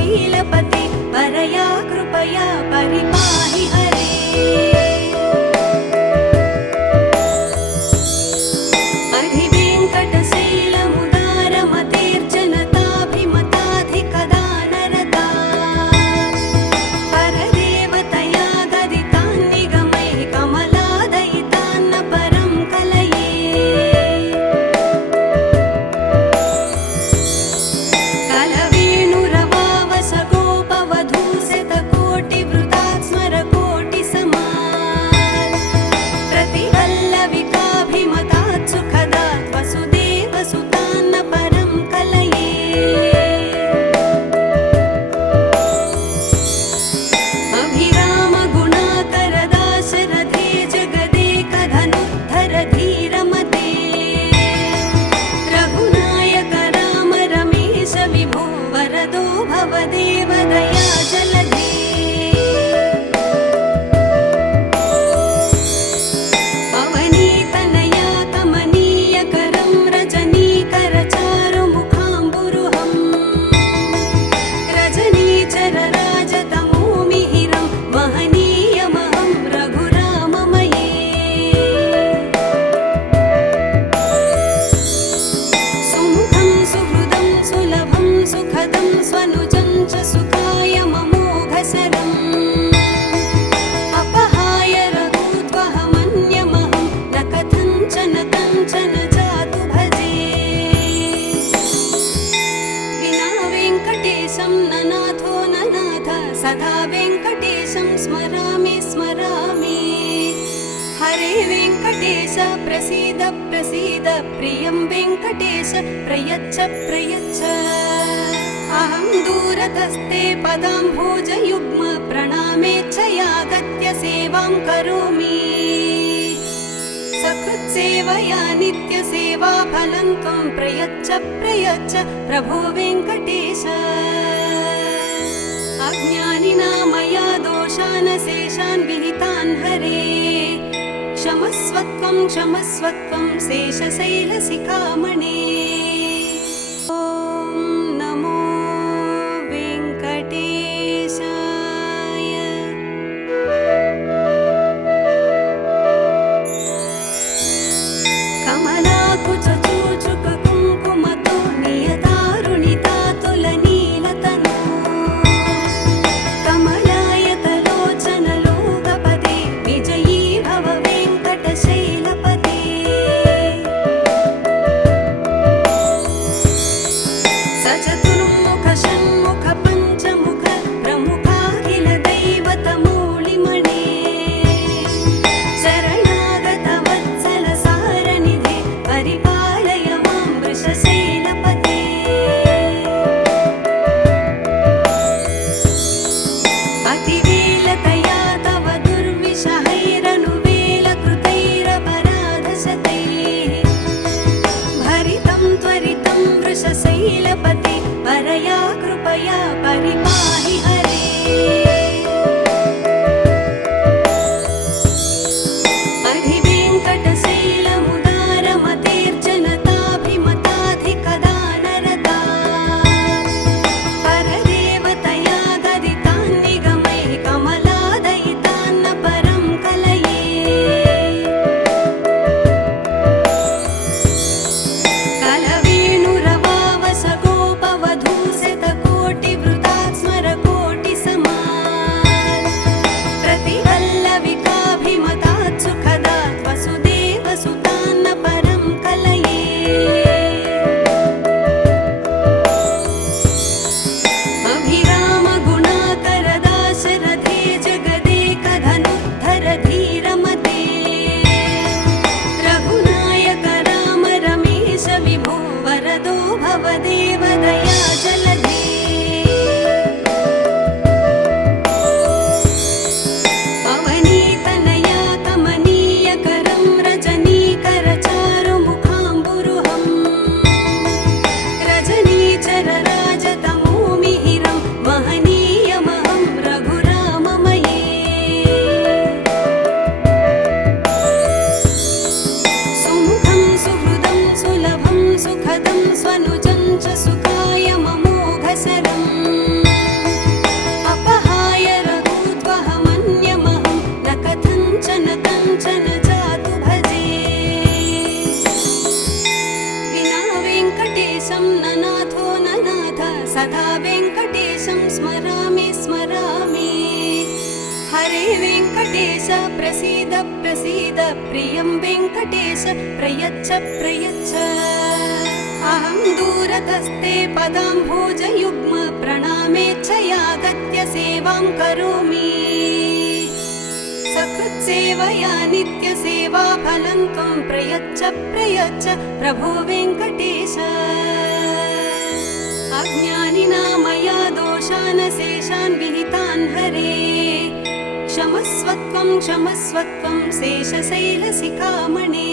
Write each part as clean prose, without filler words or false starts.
शैलपते परया कृपया परिपाहि हरे सदा वेङ्कटेशं स्मरामि स्मरामि हरे वेङ्कटेश प्रसीद प्रसीद प्रियं वेङ्कटेश प्रयच्छ प्रयच्छ अहं दूरतस्ते पदाम्भोजयुग्म प्रणामेच्छयागत्य सेवां करोमि सकृत्सेवया नित्यसेवा फलं त्वं प्रयच्छ प्रयच्छ प्रभो वेङ्कटेश अज्ञानिना मया दोषान् शेषान् विहितान् हरे क्षमस्वत्वं क्षमस्वत्वं शेषशैलशिखामणे ॐ नमो वेङ्कटेशाय कमलाकुचूचुक कुङ्कुमतो नियतारुणितातुलनीलतनु कमलायतलोचनलोकपदे विजयी भव वेङ्कटशैलपते वेङ्कटेशं स्मरामि स्मरामि हरे वेङ्कटेश प्रसीद प्रसीद प्रियं वेङ्कटेश प्रयच्छ प्रयच्छ अहं दूरतस्ते पदाम्भोजयुग्म प्रणामेच्छयागत्य सेवां करोमि सकृत्सेवया नित्यसेवा फलं त्वं प्रयच्छ प्रयच्छ प्रभो वेङ्कटेश अज्ञानिना मया दोषान् शेषान् विहितान् हरे क्षमस्वत्वं क्षमस्वत्वं शेषशैलशिखामणे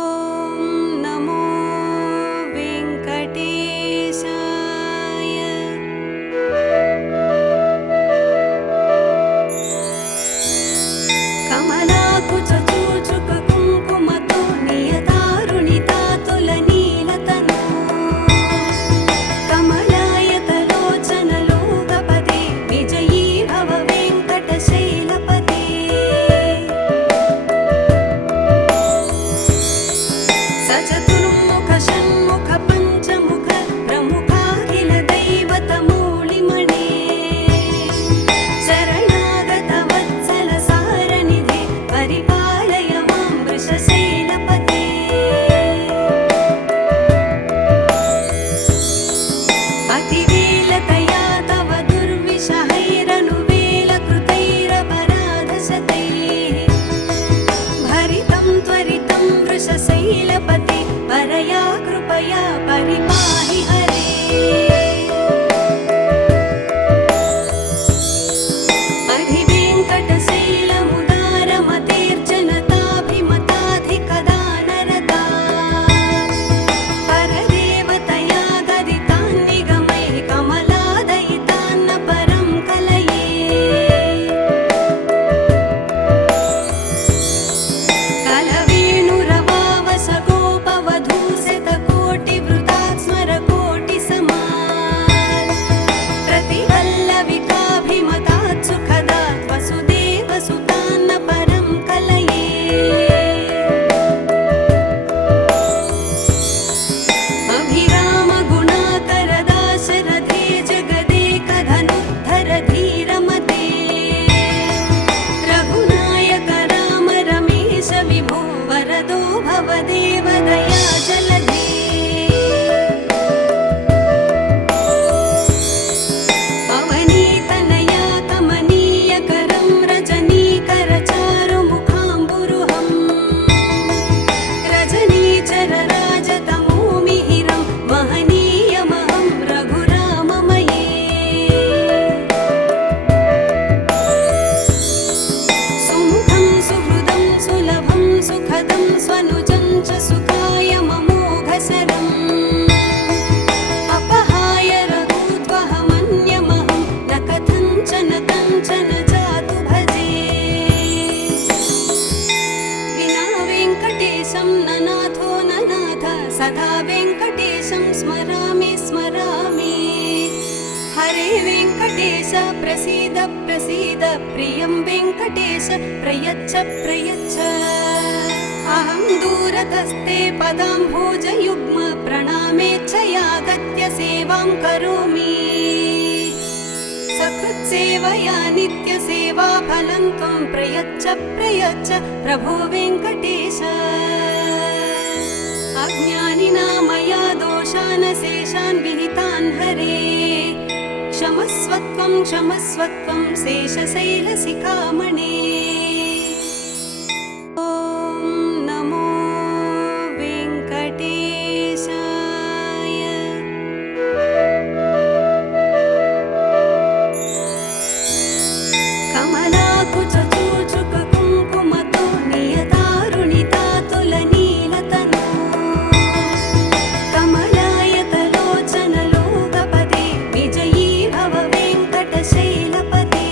ॐ नमो वेङ्कटेशाय कमलाकुचूचुककुङ्कुमतो नियतारुणितातुलनीलतनु कमलायतलोचनलोकपदे विजयी भव वेङ्कटशैलपते सचतुर्मुख षण्मुख पञ्चमुख प्रमुखाखिल दैवतमूलिमणे शरणागत वत्सल सारनिधे परिपालय मां वृषशैलपते अतिवेलतया तव दुर्विषहैरनुवेलकृतैरपराधशतैः भरितं त्वरितं वृषशैलपते परया कृपया परिपाहि हरे अधिवेङ्कटशैलमुदारमतेर्जनताभिमताधिकदानरता परदेवतया गदितान्निगमैः कमलादयितान्न परं कलये कलवेणुरवावसगोपवधूशतकोटिवृतात् स्मरकोटिसमान् प्रतिवल्लविकाभिमतात् सुखदात् वसुदेवसुतान्न परं कलये अभिरामगुणाकरदाशरथे जगदेकधनुद्धर धीरमते रघुनायक राम रमेश विभो वरदो भवदेव दया जलधे अवनीतनया कमनीयकरं रजनीकरचारुमुखाम्बुरुहं रजनीचरराजतमोमिहिरं महनीयमहं रघुराममये सुमुखं सुहृदं सुलभं सुखदं स्वनुजं च सुखाय ममोघशरम् अपहाय रघूत्वहमन्यमहं न कथञ्चन कञ्चन जातु भजे विना वेङ्कटेशं ननाथो ननाथ सदा वेङ्कटेशं स्मरामि स्मरामि हरे वेङ्कटेश प्रसीद प्रसीद प्रियं वेङ्कटेश प्रयच्छ प्रयच्छ अहं दूरतस्ते पदाम्भोजयुग्म प्रणामेच्छयागत्य सेवां करोमि सकृत्सेवया नित्यसेवा फलं त्वं प्रयच्छ प्रयच्छ प्रभो वेङ्कटेश अज्ञानिना मया दोषान् शेषान् विहितान् हरे क्षमस्वत्वं क्षमस्वत्वं शेषशैलशिखामणे ॐ नमो वेङ्कटेशाय कमलाकुचूचुककुङ्कुमतो नियतारुणितातुलनीलतनु कमलायतलोचनलोकपदे विजयी भव वेङ्कटशैलपते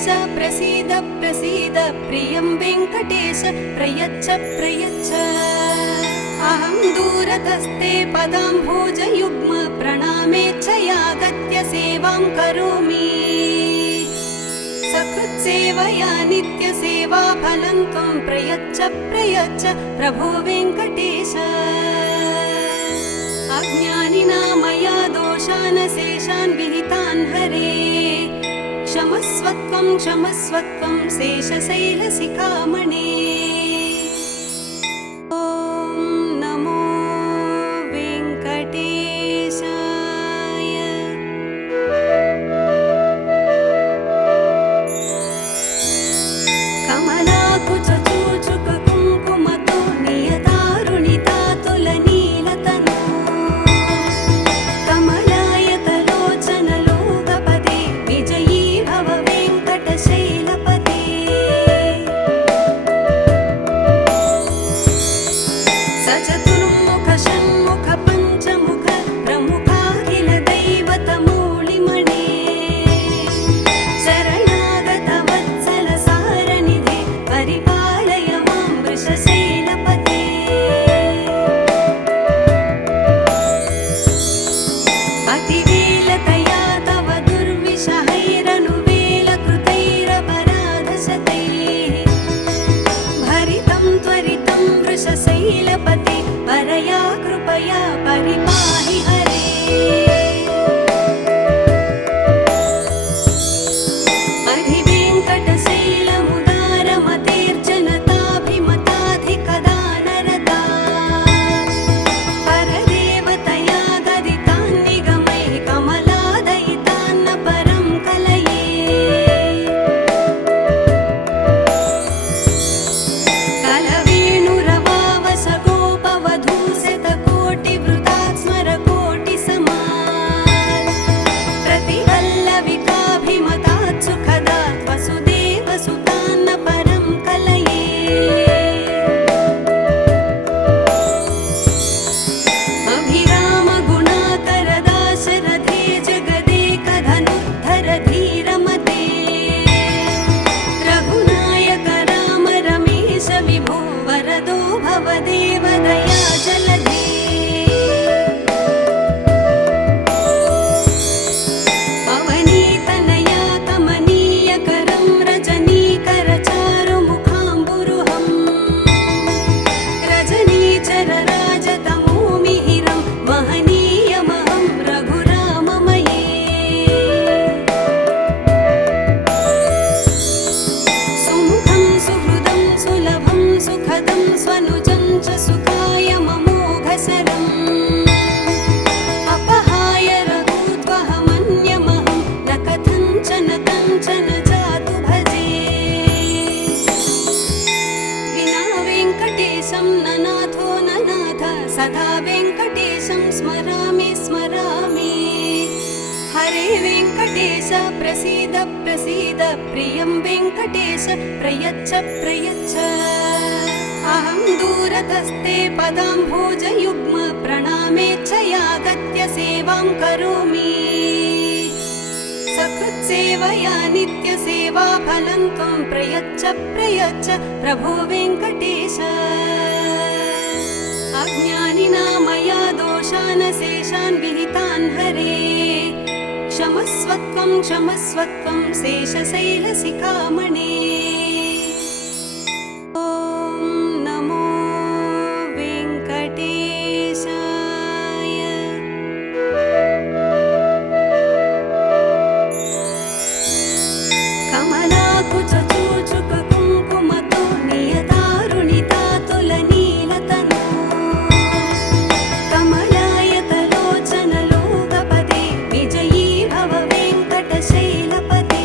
वेङ्कटेश प्रसीद प्रसीद प्रियं वेङ्कटेश प्रयच्छ प्रयच्छ अहं दूरतस्ते पदाम्भोजयुग्म प्रणामेच्छयागत्य सेवां करोमि सकृत्सेवया नित्यसेवा फलं त्वं प्रयच्छ प्रयच्छ प्रभो वेङ्कटेश अज्ञानिना मया दोषान् शेषान् विहितान् हरे क्षमस्वत्वं क्षमस्वत्वं शेषशैलशिखामणे ॐ नमो वेङ्कटेशाय कमलाकुचूचुक कुङ्कुमतो नियतारुणितातुलनीलतनु कमलायतलोचनलोकपदे विजयी भव वेङ्कटशैलपते सचतुर्मुख षण्मुख पञ्चमुख प्रमुखाखिल दैवतमौलिमणे शरणागत वत्सल सारनिधे परिपालय मां वृषशैलपते अतिवेलतया तव दुर्विषहैरनुवेलकृतैरपराधशतैः भरितं त्वरितं वृषशैलपते परया कृपया परिपाहि हरे अधिवेङ्कटशैलमुदारमतेर्जनताभिमताधिकदानरता परदेवतया गदितान्निगमैः कमलादयितान्न परं कलये कलवेणुरवावसगोपवधूशतकोटिवृतात् स्मरकोटिसमात् प्रतिवल्लविकाभिमतात् सुखदात् वसुदेवसुतान्न परं कलये अभिरामगुणाकरदाशरथे जगदेकधनुद्धर धीरमते रघुनायक राम रमेश विभो वरदो भवदेव दया जलधे अवनीतनया कमनीयकरं रजनीकरचारुमुखाम्बुरुहं रजनीचरराजतमोमिहिरं महनीयमहं रघुराममये सुमुखं सुहृदं सुलभं सुखदं स्वनुजं च सुखाय ममोघशरम् अपहाय रघूत्वहमन्यमहं न कथञ्चन कञ्चन जातु भजे विना वेङ्कटेशं न नाथो न नाथ सदा वेङ्कटेशं स्मरामि स्मरामि हरे वेङ्कटेश प्रसीद प्रसीद प्रियं वेङ्कटेश प्रयच्छ प्रयच्छ अहं दूरतस्ते पदाम्भोजयुग्म प्रणामेच्छयागत्य सेवां करोमि सकृत्सेवया नित्यसेवा फलं त्वं प्रयच्छ प्रयच्छ प्रभो वेङ्कटेश अज्ञानिना मया दोषान् शेषान् विहितान् हरे क्षमस्वत्वं क्षमस्वत्वं शेषशैलशिखामणे ॐ नमो वेङ्कटेशाय कमलाकुचूचुक कुङ्कुमतो नियतारुणितातुलनीलतनु कमलायतलोचनलोकपदे विजयी भव वेङ्कटशैलपते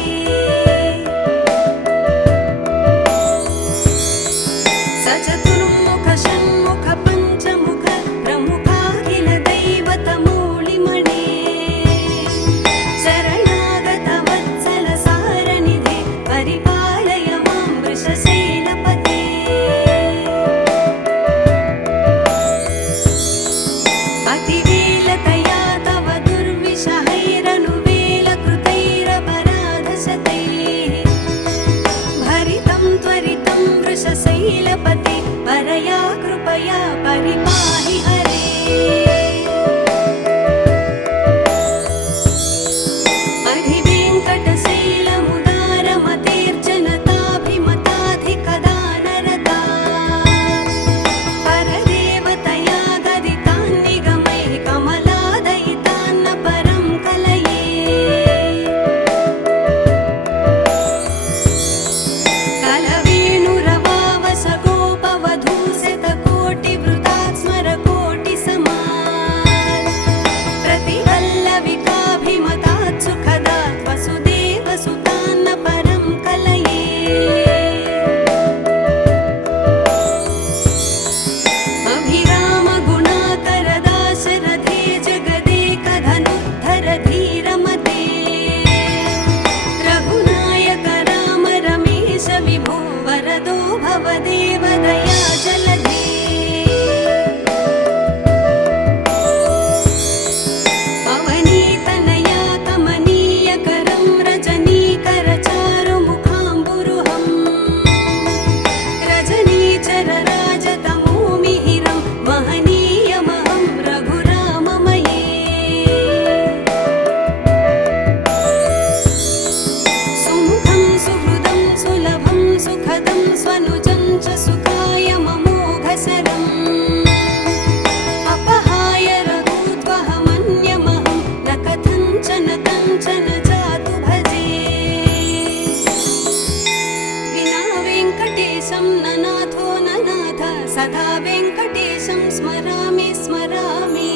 वेङ्कटेशं ननाथो ननाथ सदा वेङ्कटेशं स्मरामि स्मरामि।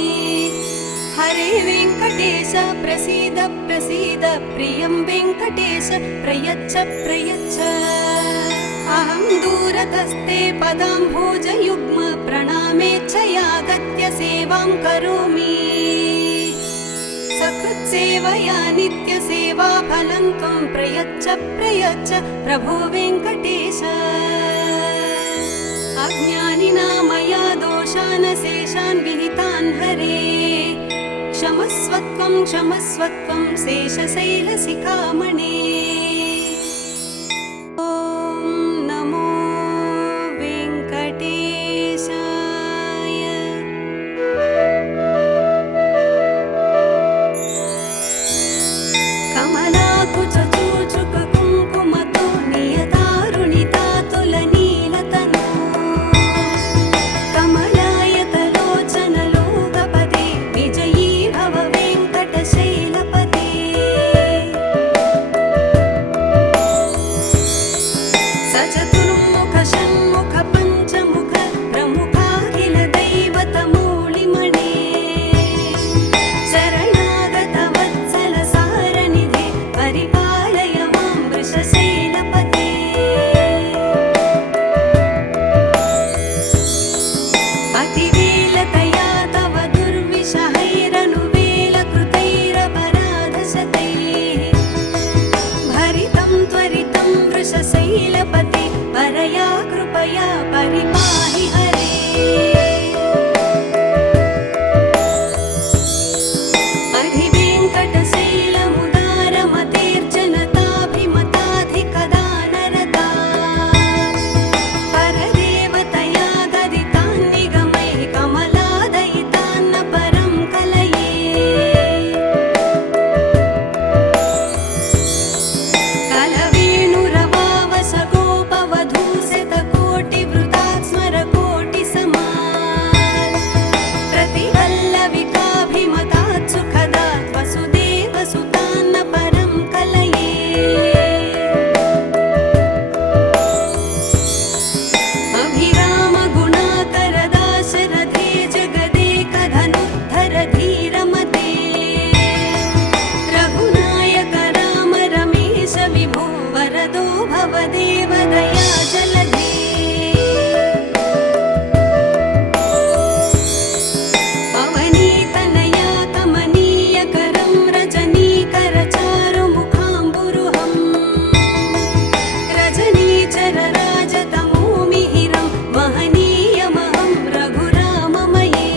हरे वेङ्कटेश प्रसीद प्रसीद प्रियं वेङ्कटेश प्रयच्छ प्रयच्छ। अहं दूरतस्ते पदाम्भोजयुग्म प्रणामेच्छयागत्य सेवां करोमि। सकृत्सेवया नित्यसेवा फलं त्वं प्रयच्छ प्रयच्छ प्रभो वेङ्कटेश। अज्ञानिना मया दोषान् शेषान् विहितान् हरे क्षमस्वत्वं क्षमस्वत्वं शेषशैलशिखामणे। ॐ नमो वेङ्कटेशाय। कमलाकुचूचुककुङ्कुमतो नियतारुणितातुलनीलतनो कमलायतलोचनलोकपदे विजयी भव वेङ्कटशैलपते। सचतुर्मुख षण्मुख पञ्चमुख प्रमुखाखिल दैवतमूलिमणे शरणागत वत्सल सारनिधे परिपालय मां वृषशैलपते। अतिवेलतया तव दुर्विषहैरनुवेलकृतैरपराधशतैः भरितं त्वरितं वृषशैलपते परया कृपया परिपाहि हरे। अधिवेङ्कटशैलमुदारमतेर्जनताभिमताधिकदानरता परदेवतया गदितान्निगमैः कमलादयितान्न परं कलये। कलवेणुरवावसगोपवधूशतकोटिवृतात् स्मरकोटिसमात् प्रतिवल्लविकाभिमतात् सुखदात् वसुदेवसुतान्न परं कलये। अभिरामगुणाकरदाशरथे जगदेकधनुद्धर धीरमते रघुनायक राम रमेश विभो वरदो भवदेव दया जलधे। अवनीतनया कमनीयकरं रजनीकरचारुमुखाम्बुरुहं रजनीचरराजतमोमिहिरं महनीयमहं रघुराममये।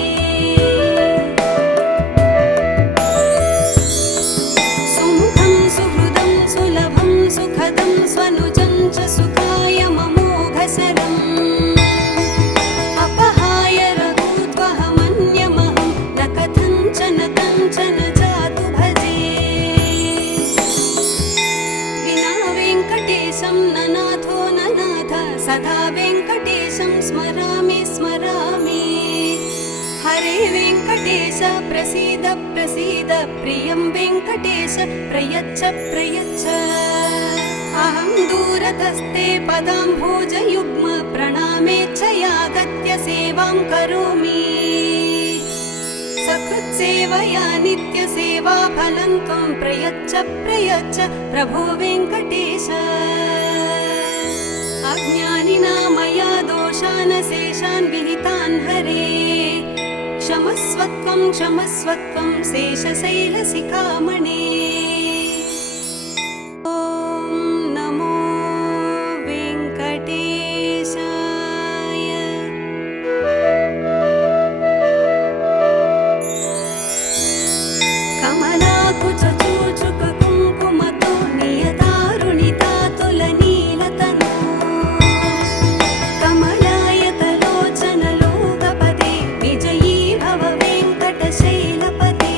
सुमुखं सुहृदं सुलभं सुखदं स्वनुजं च सुखाय ममोघशरम् अपहाय रघुत्वहमन्यमहं न कथञ्चन कञ्चन जातु भजे। विना वेङ्कटेशं ननाथो ननाथ सदा वेङ्कटेशं स्मरामि स्मरामि। हरे वेङ्कटेश प्रसीद प्रसीद प्रियं वेङ्कटेश प्रयच्छ प्रयच्छ। अहं दूरतस्ते पदाम्भोजयुग्म प्रणामेच्छयागत्य सेवां करोमि। सकृत्सेवया नित्यसेवा फलं त्वं प्रयच्छ प्रयच्छ प्रभो वेङ्कटेश। अज्ञानिना मया दोषान् शेषान् विहितान् हरे क्षमस्वत्वं क्षमस्वत्वं शेषशैलशिखामणे। ॐ नमो वेङ्कटेशाय। कमलाकुचूचुककुङ्कुमतो नियतारुणितातुलनीलतनो कमलायतलोचनलोकपदे विजयी भव वेङ्कटशैलपते।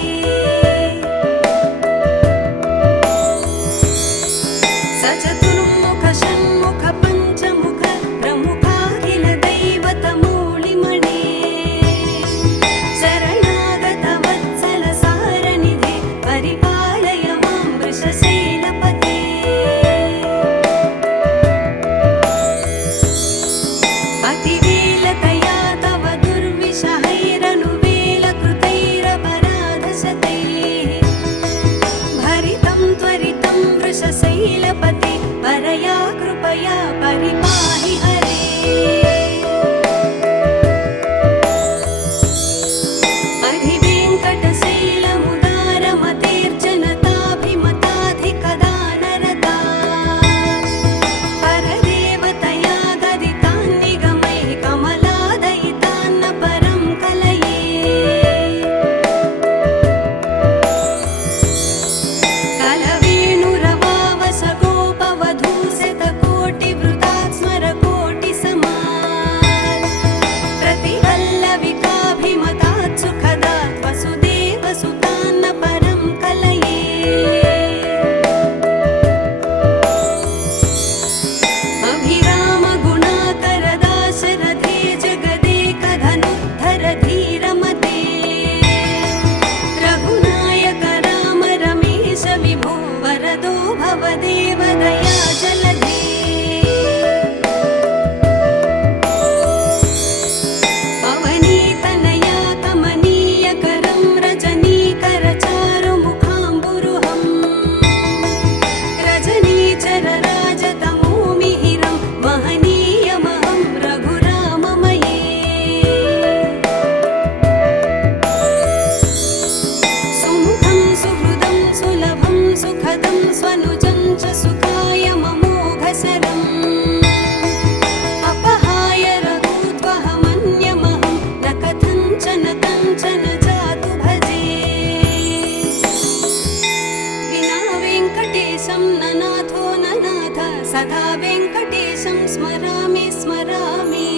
वेङ्कटेशं स्मरामि स्मरामि।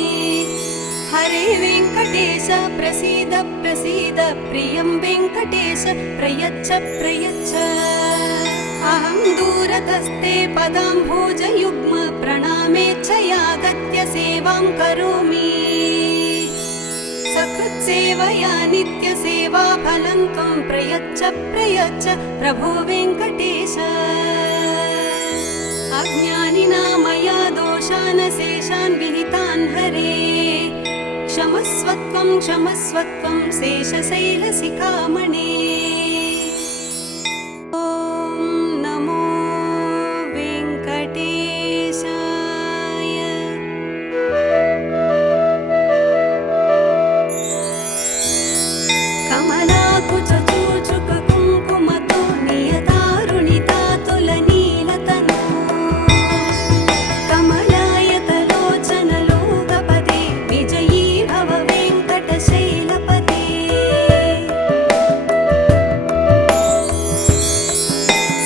हरे वेङ्कटेश प्रसीद प्रसीद, प्रियं वेङ्कटेश प्रयच्छ प्रयच्छ। अहं दूरतस्ते पदाम्भोजयुग्म, प्रणामेच्छयागत्य सेवां करोमि। सकृत्सेवया नित्यसेवाफलं त्वं प्रयच्छ प्रयच्छ प्रभो वेङ्कटेश। अज्ञानिना मया दोषान् शेषान् विहितान् हरे, क्षमस्वत्वं क्षमस्वत्वं शेषशैलशिखामणे। ॐ नमो वेङ्कटेशाय। कमलाकुचूचुककुङ्कुमतो नियतारुणितातुलनीलतनो, कमलायतलोचनलोकपदे विजयी भव वेङ्कटशैलपते।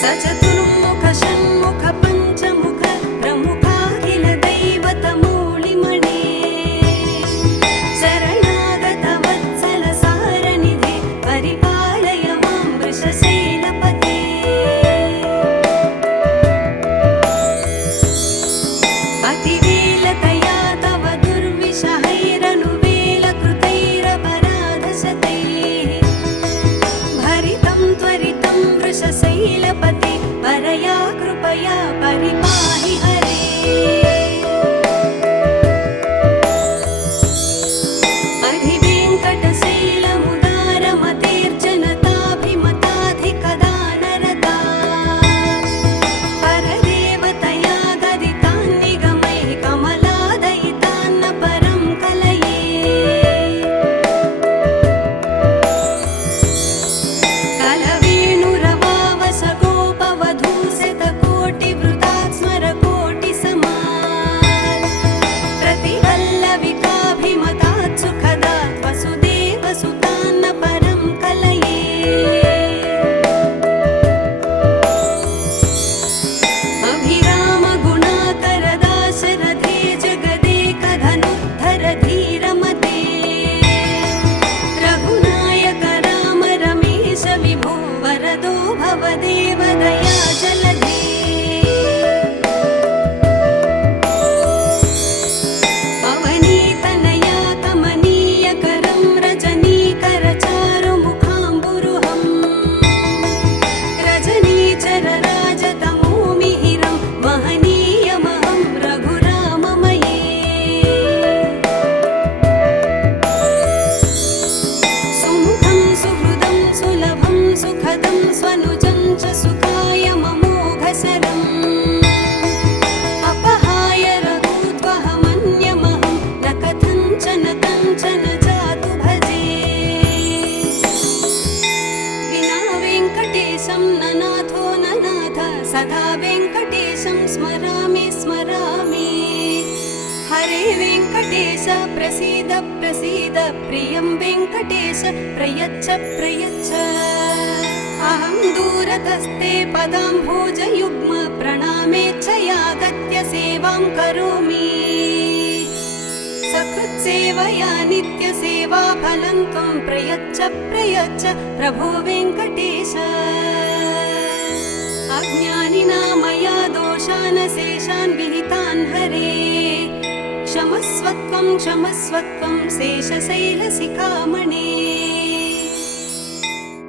सचतुर्मुख षण्मुख पञ्चमुख प्रमुखाखिल दैवतमूलिमणे, शरणागत वत्सल सारनिधे परिपालय मां वृषशैलपते। अतिवेलतया तव दुर्विषहैरनुवेलकृतैरपराधशतैः, भरितं त्वरितं वृषशैलपते परया कृपया परिपाहि हरे। अधिवेङ्कटशैलमुदारमतेर्जनताभिमताधिकदानरता, परदेवतया गदितान् निगमैः कमलादयितान्न परं कलये। कलवेणुरवावसगोपवधूशतकोटिवृतात् स्मरकोटिसमात्, प्रतिवल्लविकाभिमतात् सुखदात् वसुदेवसुतान्न परं कलये। अभिरामगुणाकरदाशरथे जगदेकधनुद्धर धीरमते, रघुनायक राम रमेश विभो वरदो भवदेव दयाजलधे। अवनीतनया कमनीयकरं रजनीकरचारुमुखाम्बुरुहं, रजनीचरराजतमोमिहिरं महनीयमहं रघुराममये। सुमुखं सुहृदं सुलभं सुखदं स्वनुजं च सुखाय ममोघसरम्, अपहाय रघूद्वहमन्यमहं न कथञ्चन कञ्चन जातु भजे। विना वेङ्कटेशं न नाथो न नाथ, सदा वेङ्कटेशं स्मरामि स्मरामि। हरे वेङ्कटेश प्रसीद प्रसीद, प्रियं वेङ्कटेश प्रयच्छ प्रयच्छ। अहं दूरतस्ते पदाम्भोजयुग्म, प्रणामेच्छयागत्य सेवां करोमि। सकृत्सेवया नित्यसेवाफलं त्वं प्रयच्छ प्रयच्छ प्रभो वेङ्कटेश। अज्ञानिना मया दोषान् शेषान् विहितान् हरे, क्षमस्वत्वं क्षमस्वत्वं शेषशैलशिखामणे।